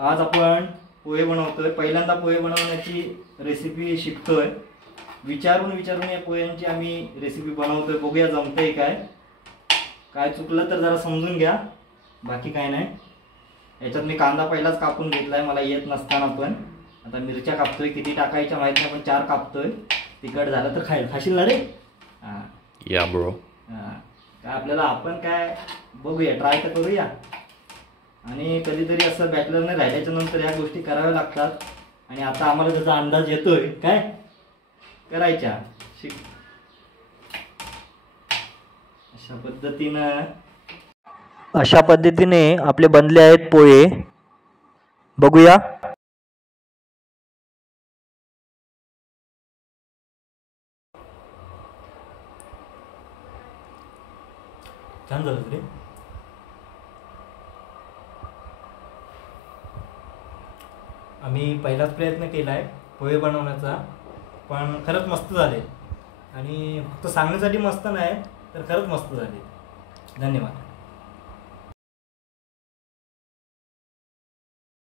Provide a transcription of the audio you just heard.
आज आपण पोहे बनवतोय। पहिल्यांदा पोहे बनवण्याची रेसिपी शिकतोय। विचारून या पोह्यांची आम्ही रेसिपी बनवतोय। बघूया जमतंय काय। काय चुकलं तर जरा समजून घ्या, बाकी काय नाही। याच्यात मी कांदा पहिलाच कापून घेतलाय, मला येत नसताना। पण आता मिरच्या कापतोय, किती टाकायच्या माहित नाही पण 4 कापतोय। तिखट झालं तर खाशील ना रे? हां या ब्रो। काय आपल्याला आपण काय बघूया, ट्राय तर करूया। आणि कधीतरी असं बॅचलरने राहिल्याच्या नंतर ह्या गोष्टी कराव्या लागतात। आणि आता आम्हाला त्याचा अंदाज येतोय, काय करायच्या शिक। अशा पद्धतीने आपले बनले आहेत पोहे। बघूया। छान झालं रे। आम्ही पहिलाच प्रयत्न केलाय पोहे बनवण्याचा, पण खरंच मस्त झाले। आणि फक्त सांगण्यासाठी मस्त नाही तर खरंच मस्त झाले। धन्यवाद।